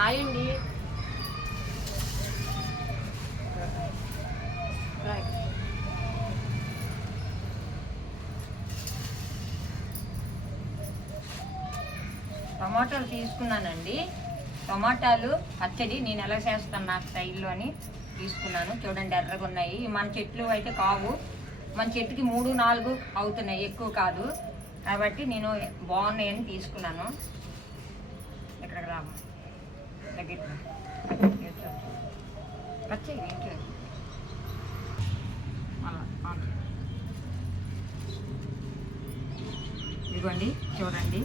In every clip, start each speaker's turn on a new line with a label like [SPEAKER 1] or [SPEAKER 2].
[SPEAKER 1] Hi అండి టమాటాలు తీసుకున్నానండి. టమాటాలు పచ్చడి నేను ఎలా చేస్తాను నా స్టైల్లో అని తీసుకున్నాను. చూడండి ఎర్రగా ఉన్నాయి. మన చెట్లు అయితే కావు. మన చెట్టుకి మూడు నాలుగు అవుతున్నాయి. ఎక్కువ కాదు. కాబట్టి నేను బాగున్నాయని తీసుకున్నాను. ఇక్కడికి రా ఇదిగోండి చూడండి.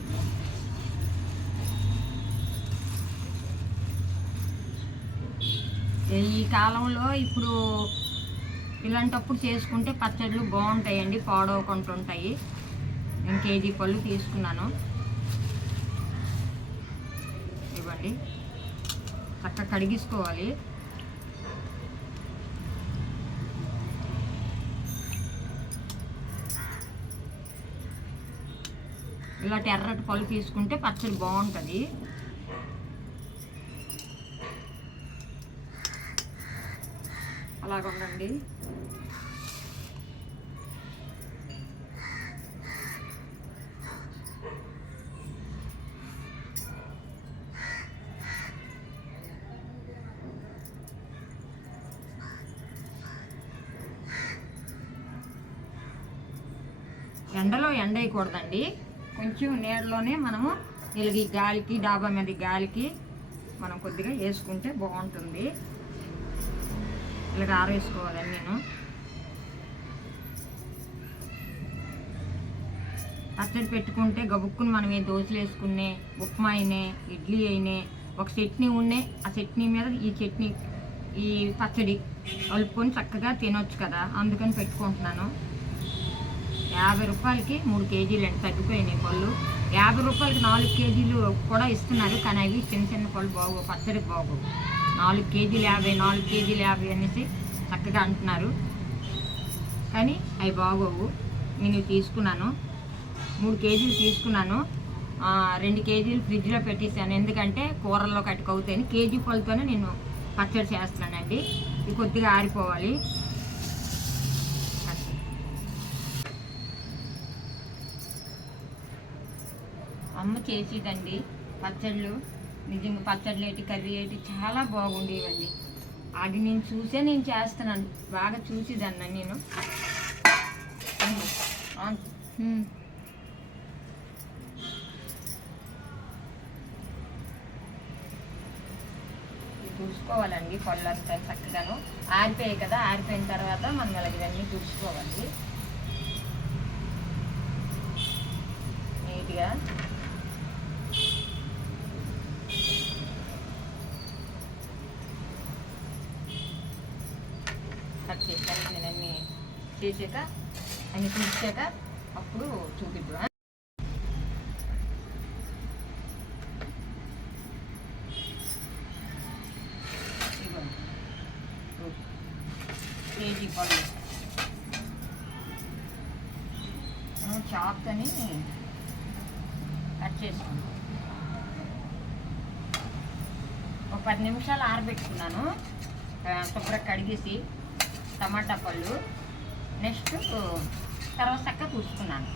[SPEAKER 1] ఈ కాలంలో ఇప్పుడు ఇలాంటప్పుడు చేసుకుంటే పచ్చళ్ళు బాగుంటాయండి పాడవకుండా ఉంటాయి నేను కేజీ పళ్ళు తీసుకున్నాను. ఇవ్వండి చక్కగా కడిగించుకోవాలి ఇలాంటి ఎర్రటి పళ్ళు తీసుకుంటే పచ్చడి బాగుంటుంది. అలాగ ఉండండి ఎండలో ఎండ వేయకూడదండి. కొంచెం నీడలోనే మనము ఇలాగ గాలికి డాబా మీద గాలికి మనం కొద్దిగా వేసుకుంటే బాగుంటుంది. ఇలాగ ఆరేసుకోవాలండి నేను పచ్చడి పెట్టుకుంటే గబుక్కుని మనం ఏ దోశలు వేసుకునే ఉప్మా అయినే ఇడ్లీ అయినే ఒక చట్నీ ఉండే ఆ చట్నీ మీద ఈ చట్నీ ఈ పచ్చడి కలుపుకొని చక్కగా తినొచ్చు కదా. అందుకని పెట్టుకుంటున్నాను. యాభై రూపాయలకి మూడు కేజీలు అండి తగ్గిపోయినాయి పళ్ళు. యాభై రూపాయలకి నాలుగు కేజీలు కూడా ఇస్తున్నారు కానీ అవి చిన్న చిన్న పళ్ళు బాగు పచ్చడికి బాగు నాలుగు కేజీలు యాభై నాలుగు కేజీలు యాభై అనేసి చక్కగా అంటున్నారు. కానీ అవి బాగోవు. నేను తీసుకున్నాను. మూడు కేజీలు తీసుకున్నాను. రెండు కేజీలు ఫ్రిడ్జ్లో పెట్టేశాను. ఎందుకంటే కూరల్లో కట్టుకవుతాయని కేజీ పళ్ళతోనే నేను పచ్చడి చేస్తున్నానండి. ఇది కొద్దిగా ఆరిపోవాలి. చేసేదండి. పచ్చళ్ళు నిజంగా పచ్చళ్ళు ఏంటి కర్రీ ఏంటి చాలా బాగుండేవండి. అది నేను చూసే నేను చేస్తున్నాను. బాగా చూసేదాన్ని నేను. చూసుకోవాలండి ఆ, ఉమ్. పళ్ళంతా చక్కగాను. ఆరిపోయాయి కదా ఆరిపోయిన తర్వాత మనం అలాగే ఇవన్నీ చూసుకోవాలి నీట్గా సరే నేను అన్ని చేసాక అన్ని తీసాక అప్పుడు చూపిద్దా. ఇదిగోండి. కేజీ పళ్ళు. అని కట్ చేసుకున్నాను ఒక పది నిమిషాలు ఆరబెట్టుకున్నాను. ఆ, శుభ్రంగా కడిగేసి టమాటా పళ్ళు. నెక్స్ట్ తర్వాత చక్క పూసుకున్నాను.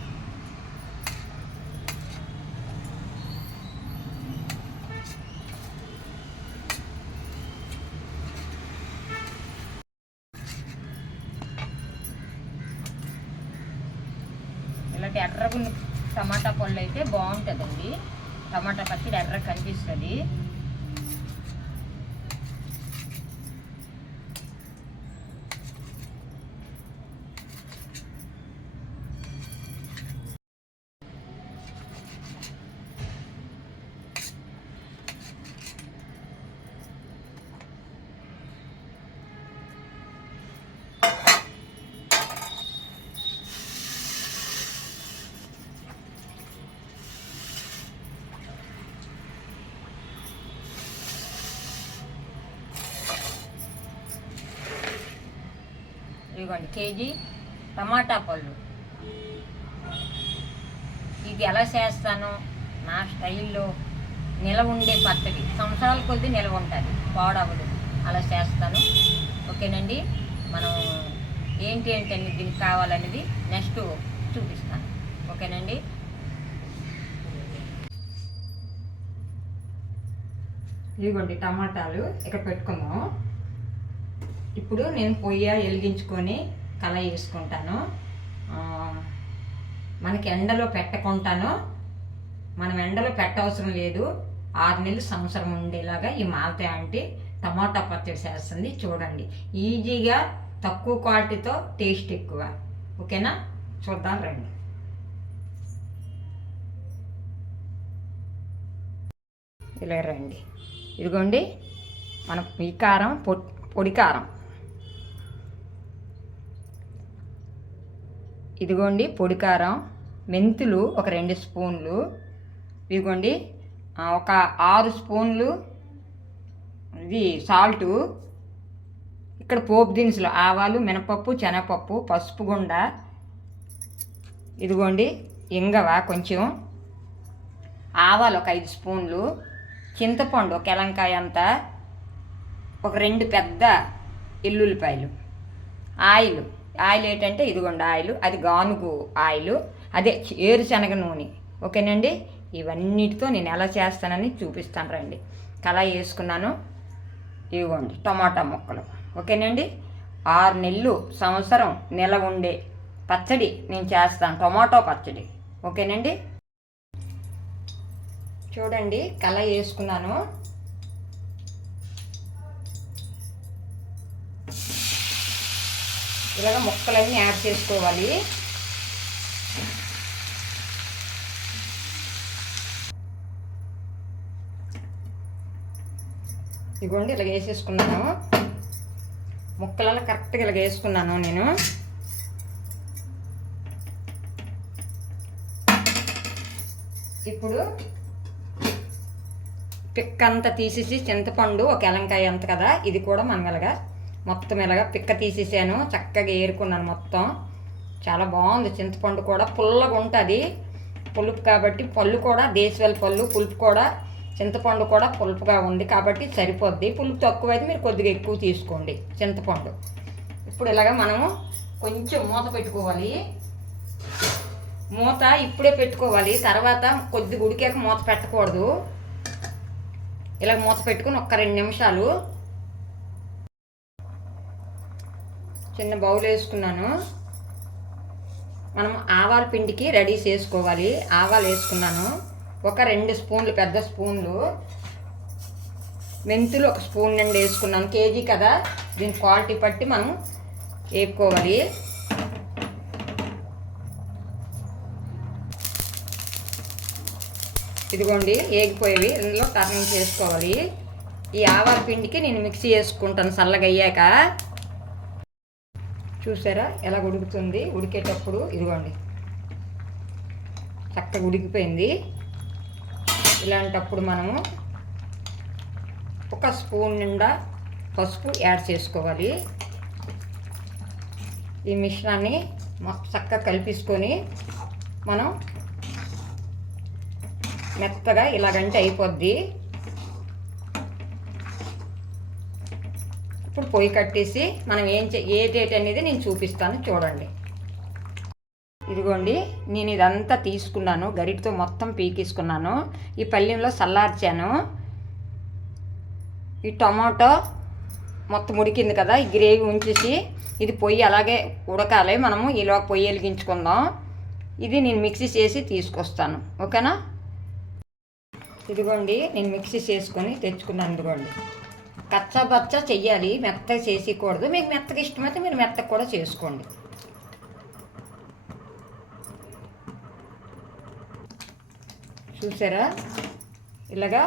[SPEAKER 1] ఇలాంటి ఎర్రగున్న టమాటా పళ్ళు అయితే బాగుంటుందండి. టమాటా పచ్చడి ఎర్ర కనిపిస్తుంది. ఇదిగోండి కేజీ టమాటా పళ్ళు. ఇది ఎలా చేస్తాను? నా స్టైల్లో నిలవ ఉండే పచ్చడి సంవత్సరాల కొద్ది నిలవ ఉంటుంది పాడవదు. అలా చేస్తాను. ఓకేనండి? మనం ఏంటి ఏంటి అనేది దీనికి కావాలనేది నెక్స్ట్ చూపిస్తాను. ఓకేనండి? ఇదిగోండి టమాటాలు ఇక్కడ పెట్టుకుందాం ఇప్పుడు నేను పొయ్య వెలిగించుకొని కళాయి వేసుకుంటాను. మనకి ఎండలో పెట్టకుంటాను మనం ఎండలో పెట్టవసరం లేదు. ఆరు నెలలు సంవత్సరం ఉండేలాగా ఈ మాలత ఆంటీ టమాటా పచ్చడి చేస్తుంది చూడండి. ఈజీగా తక్కువ క్వాలిటీతో టేస్ట్ ఎక్కువ. ఓకేనా? చూద్దాం రండి. ఇలా రండి. ఇదిగోండి మన ఈ కారం పొ- పొడి కారం. ఇదిగోండి పొడి కారం మెంతులు ఒక రెండు స్పూన్లు ఇదిగోండి ఒక ఆరు స్పూన్లు ఇది సాల్టు ఇక్కడ పోపు దినుసులు ఆవాలు మినపప్పు శనగపప్పు పసుపు గుండ ఇదిగోండి ఇంగవ కొంచెం ఆవాలు ఒక ఐదు స్పూన్లు చింతపండు ఒక ఎలంకాయ అంతా ఒక రెండు పెద్ద ఎల్లుల్లిపాయలు ఆయిల్. ఆయిల్ ఏంటంటే ఇదిగోండి ఆయిల్ అది గానుగు ఆయిల్ అదే ఏరుశనగ నూనె. ఓకేనండి? ఇవన్నిటితో నేను ఎలా చేస్తానని చూపిస్తాను రండి. కళ వేసుకున్నాను. ఇదిగోండి టమాటా ముక్కలు. ఓకేనండి? ఆరు నెలలు సంవత్సరం నెల ఉండే పచ్చడి నేను చేస్తాను టమాటో పచ్చడి. ఓకేనండి? చూడండి కళ వేసుకున్నాను. ఇలాగ ముక్కలన్నీ యాడ్ చేసుకోవాలి. ఇదిగోండి ఇలా వేసేసుకున్నాను. ముక్కలలో కరెక్ట్గా ఇలా వేసుకున్నాను నేను. ఇప్పుడు పిక్క అంతా తీసేసి చింతపండు ఒక ఎలంకాయ అంత కదా ఇది కూడా మనం మొత్తం ఇలాగ పిక్క తీసేసాను. చక్కగా ఏరుకున్నాను మొత్తం. చాలా బాగుంది. చింతపండు కూడా పుల్లగా ఉంటుంది. పులుపు కాబట్టి పళ్ళు కూడా దేశవాళి పళ్ళు పులుపు కూడా చింతపండు కూడా పులుపుగా ఉంది కాబట్టి సరిపోద్ది. పులుపు తక్కువైతే మీరు కొద్దిగా ఎక్కువ తీసుకోండి చింతపండు. ఇప్పుడు ఇలాగ మనము కొంచెం మూత పెట్టుకోవాలి. మూత ఇప్పుడే పెట్టుకోవాలి. తర్వాత కొద్దిగా ఉడికాక మూత పెట్టకూడదు. ఇలా మూత పెట్టుకుని ఒక్క రెండు నిమిషాలు చిన్న బౌల్ వేసుకున్నాను. మనం ఆవాల పిండికి రెడీ చేసుకోవాలి. ఆవాలు వేసుకున్నాను. ఒక రెండు స్పూన్లు పెద్ద స్పూన్లు. మెంతులు ఒక స్పూన్ నుండి వేసుకున్నాను. కేజీ కదా? దీని క్వాలిటీ బట్టి మనం వేపుకోవాలి. ఇదిగోండి ఏగిపోయేవి ఇందులో టర్నింగ్ చేసుకోవాలి. ఈ ఆవాల పిండికి నేను మిక్సీ వేసుకుంటాను చల్లగా అయ్యాక చూసారా? ఎలా ఉడుకుతుంది? ఉడికేటప్పుడు ఇదిగోండి. చక్కగా ఉడికిపోయింది. ఇలాంటప్పుడు మనము ఒక స్పూన్ నిండా పసుపు యాడ్ చేసుకోవాలి. ఈ మిశ్రాన్ని చక్కగా కలిపించుకొని మనం మెత్తగా ఇలాగంటే అయిపోద్ది. ఇప్పుడు పొయ్యి కట్టేసి మనం ఏం చే ఏ డేట్ అనేది నేను చూపిస్తాను చూడండి. ఇదిగోండి నేను ఇదంతా తీసుకున్నాను గరిటతో మొత్తం పీకేసుకున్నాను ఈ పల్లెంలో చల్లార్చాను. ఈ టమాటో మొత్తం ఉడికింది కదా ఈ గ్రేవీ ఉంచేసి ఇది పొయ్యి అలాగే ఉడకాలి మనము ఇలా పొయ్యి వెలిగించుకుందాం. ఇది నేను మిక్సీ చేసి తీసుకొస్తాను ఓకేనా? ఇదిగోండి నేను మిక్సీ చేసుకొని తెచ్చుకున్నాను ఇదిగోండి. కచ్చబచ్చ చెయ్యాలి మెత్తగా చేసేయకూడదు మీకు మెత్తగా ఇష్టమైతే మీరు మెత్తగా కూడా చేసుకోండి. చూసారా? ఇలాగా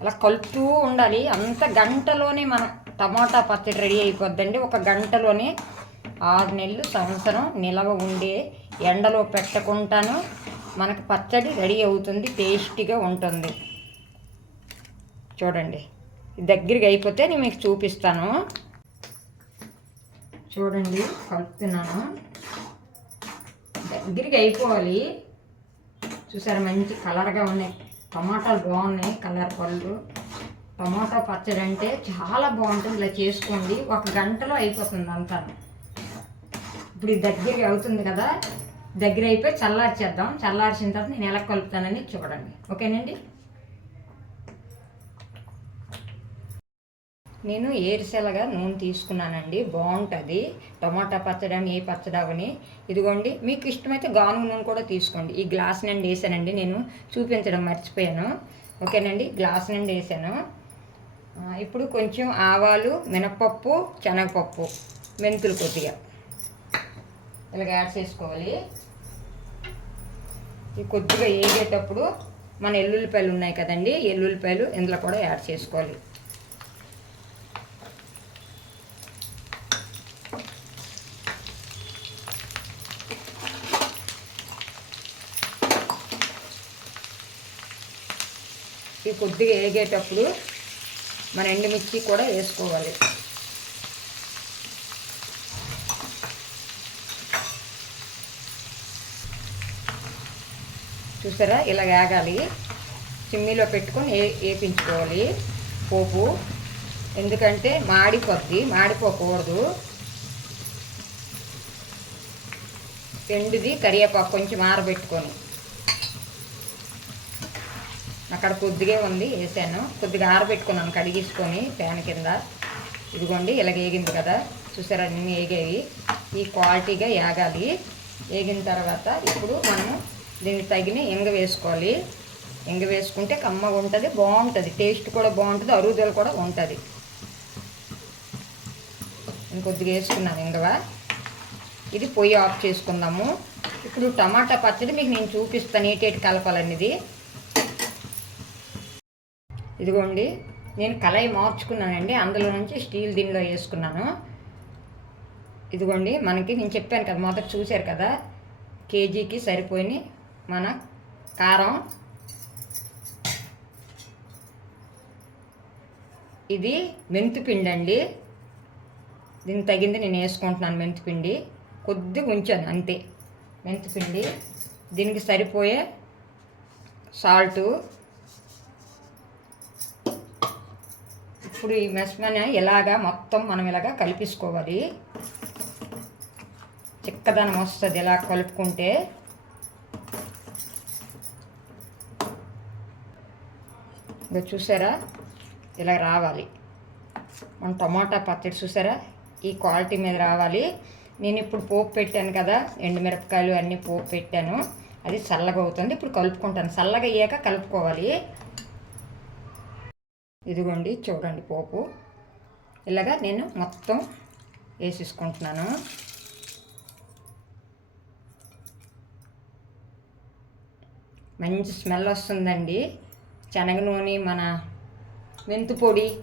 [SPEAKER 1] ఇలా కలుపుతూ ఉండాలి. అంత గంటలోనే మనం టమాటా పచ్చడి రెడీ అయిపోద్దండి. ఒక గంటలోనే ఆరు నెలలు సంవత్సరం నిలవ ఉండే ఎండలో పెట్టకుండాను మనకు పచ్చడి రెడీ అవుతుంది టేస్టీగా ఉంటుంది. చూడండి. దగ్గరికి అయిపోతే నేను మీకు చూపిస్తాను. చూడండి కలుపుతున్నాను. దగ్గరికి అయిపోవాలి. చూసారా మంచి కలర్గా ఉన్నాయి. టమాటాలు బాగున్నాయి కలర్ పళ్ళు. టమాటా పచ్చడి అంటే చాలా బాగుంటుంది. ఇలా చేసుకోండి. ఒక గంటలో అయిపోతుంది అంతా. ఇప్పుడు దగ్గరికి అవుతుంది కదా. దగ్గర అయిపోయి చల్లార్చేద్దాం. చల్లార్చిన తర్వాత నేను ఎలా కలుపుతానని చూడండి. ఓకేనండి? నేను ఏరిసెలగా నూనె తీసుకున్నానండి. బాగుంటుంది. టమాటా పచ్చడి అని ఏ పచ్చడి అవని. ఇదిగోండి మీకు ఇష్టమైతే గాను నూనె కూడా తీసుకోండి. ఈ గ్లాస్ నుండి వేసానండి. నేను చూపించడం మర్చిపోయాను. ఓకేనండి గ్లాస్ నుండి వేసాను. ఇప్పుడు కొంచెం ఆవాలు మినపప్పు శనగపప్పు మెంతులు కొద్దిగా. ఇలా యాడ్ చేసుకోవాలి. ఈ కొద్దిగా వేగేటప్పుడు మన ఎల్లుల్లిపాయలు ఉన్నాయి కదండి ఎల్లుల్లిపాయలు ఇందులో కూడా యాడ్ చేసుకోవాలి. ఈ కొద్దిగా వేగేటప్పుడు మన ఎండుమిర్చి కూడా వేసుకోవాలి. చూసారా? ఇలా వేగాలి చిమ్మిలో పెట్టుకొని ఏ వేపించుకోవాలి పోపు. ఎందుకంటే మాడిపోద్ది. మాడిపోకూడదు. ఎండుది కరివేపాకు కొంచెం ఆరబెట్టుకొని. అక్కడ కొద్దిగా ఉంది వేసాను. కొద్దిగా ఆరబెట్టుకున్నాను కడిగించుకొని ప్యాన్ కింద. ఇదిగోండి ఇలాగ వేగింది కదా. చూసారా అన్నీ వేగేవి ఈ క్వాలిటీగా వేగాలి. వేగిన తర్వాత ఇప్పుడు మనము దీనికి తగిన ఇంగ వేసుకోవాలి. ఇంగ వేసుకుంటే కమ్మగా ఉంటుంది బాగుంటుంది. టేస్ట్ కూడా బాగుంటుంది అరుగుదల కూడా ఉంటుంది ఇంకొద్దిగా వేసుకున్నాను ఇంగవ ఇది పొయ్యి ఆఫ్ చేసుకుందాము. ఇప్పుడు టమాటా పచ్చడి మీకు నేను చూపిస్తాను ఏటేటి కలపాలనేది. ఇదిగోండి నేను కళాయి మార్చుకున్నానండి. అందులో నుంచి స్టీల్ దీనిలో వేసుకున్నాను. ఇదిగోండి మనకి నేను చెప్పాను కదా మొదట చూశారు కదా కేజీకి సరిపోయి మన కారం. ఇది మెంతిపిండి అండి. దీనికి తగింది నేను వేసుకుంటున్నాను మెంతిపిండి. కొద్దిగా ఉంచాను అంతే. మెంతిపిండి దీనికి సరిపోయే సాల్టు ఇప్పుడు ఈ మెస్మని ఇలాగా మొత్తం మనం ఇలాగా కలిపేసుకోవాలి. చిక్కదనం వస్తుంది ఇలా కలుపుకుంటే. ఇంకా చూసారా? ఇలా రావాలి. మన టమాటా పచ్చడి చూసారా? ఈ క్వాలిటీ మీద రావాలి. నేను ఇప్పుడు పోపు పెట్టాను కదా ఎండుమిరపకాయలు అన్నీ పోపు పెట్టాను. అది చల్లగా అవుతుంది. ఇప్పుడు కలుపుకుంటాను. చల్లగా అయ్యాక కలుపుకోవాలి. ఇదిగోండి చూడండి పోపు. ఇలాగా నేను మొత్తం వేసేసుకుంటున్నాను. మంచి స్మెల్ వస్తుందండి. శనగ నూనె మన మెంతు పొడి.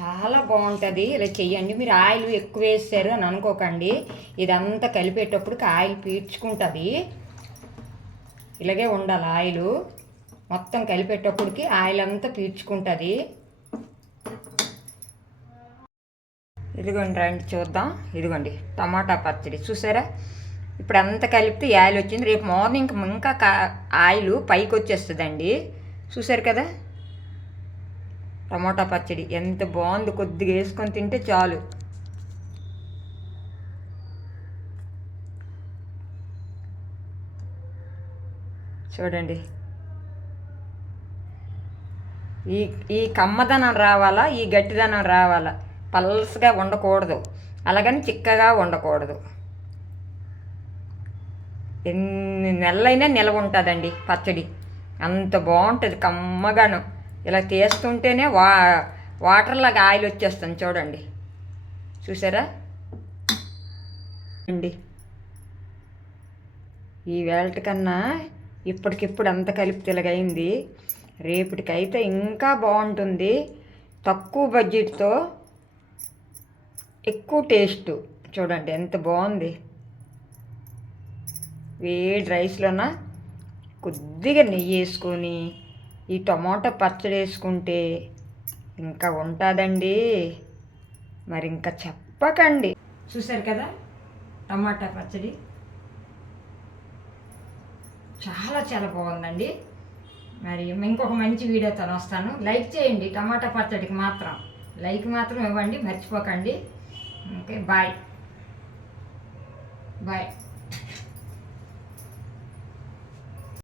[SPEAKER 1] చాలా బాగుంటుంది. ఇలా చెయ్యండి. మీరు ఆయిల్ ఎక్కువ వేసారు అని అనుకోకండి. ఇదంతా కలిపేటప్పటికి ఆయిల్ పీల్చుకుంటుంది. ఇలాగే ఉండాలి ఆయిల్. మొత్తం కలిపేటప్పటికి ఆయిల్ అంతా పీల్చుకుంటుంది. ఇదిగోండి రండి చూద్దాం. ఇదిగోండి టమాటా పచ్చడి చూసారా? ఇప్పుడు అంతా కలిపితే ఆయిల్ వచ్చింది. రేపు మార్నింగ్ ఇంకా కా ఆయిల్ పైకి వచ్చేస్తుందండి. చూసారు కదా? టమాటా పచ్చడి ఎంత బాగుంది. కొద్దిగా వేసుకొని తింటే చాలు. చూడండి. ఈ ఈ కమ్మదనం రావాలా ఈ గట్టిదనం రావాలా? పల్సగా ఉండకూడదు అలాగని చిక్కగా ఉండకూడదు ఎన్ని నెలలైనా నిల్వ ఉంటుందండి పచ్చడి. అంత బాగుంటుంది కమ్మగాను. ఇలా తీస్తుంటేనే వా వాటర్లాగా ఆయిల్ వచ్చేస్తుంది చూడండి. చూసారా? అండి. ఈ వేళటి కన్నా ఇప్పటికిప్పుడు అంత కలిపి ఇలాగైంది రేపటికైతే ఇంకా బాగుంటుంది. తక్కువ బడ్జెట్తో ఎక్కువ టేస్ట్. చూడండి ఎంత బాగుంది. వేడి రైస్లోన కొద్దిగా నెయ్యి వేసుకొని ఈ టమాటో పచ్చడి వేసుకుంటే ఇంకా ఉంటుందండి. మరి ఇంకా చెప్పకండి. చూసారు కదా టమాటా పచ్చడి? చాలా చాలా బాగుందండి. మరి ఇంకొక మంచి వీడియోతో వస్తాను. లైక్ చేయండి టమాటా పచ్చడికి మాత్రం. లైక్ మాత్రం ఇవ్వండి మర్చిపోకండి. Okay bye. బాయ్.